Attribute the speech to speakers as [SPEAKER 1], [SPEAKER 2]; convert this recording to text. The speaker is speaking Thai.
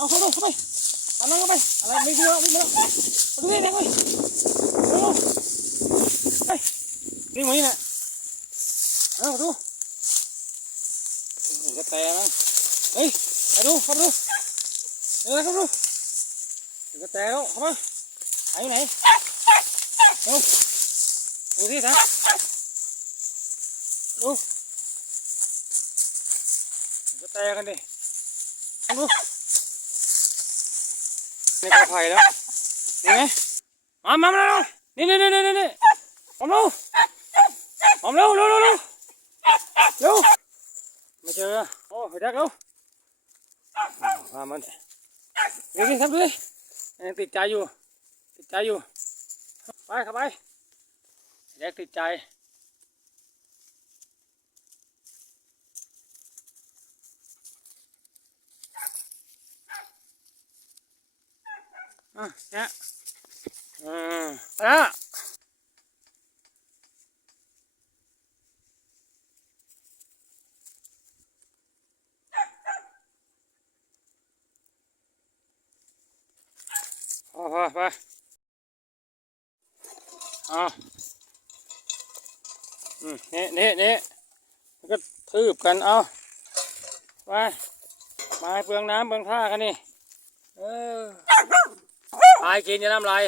[SPEAKER 1] เอาเข้าไปเข้าไปเอาน้องเข้าไปอะไรไม่ดูแล้วไม่ดูแล้วเอาดูนี่แดงไปเร็วไปนี่มานี่นะเอาดูโอ้โหกระแตนะเฮ้ยไปดูเข้าไปดูเร็วเข้าไปดูถึงกระแตแล้วเข้ามาหายอยู่ไหนเร็วดูสิท่านดูถึงกระแตกันดิเอาดูนี่กระไผ่แล้วนี่ไงมามามาเร็วนี่นี่นี่นี่นี่นี่มเร็วมเร็วเร็วเร็วเร็วเร็วไม่เจอโอ้ไปดักเร็วมามันดูสิครับดูสิยังติดใจอยู่ ติดใจอยู่ ไปเข้าไปแยกติดใจ อะเนี่ยอืมแล้วพอไปเอาอืมนี่นี่นี่แล้วก็ทืบกัน เอาไปมาเปลืองน้ำเปลืองท่ากันนี่ เออายกินจะน้ำลาย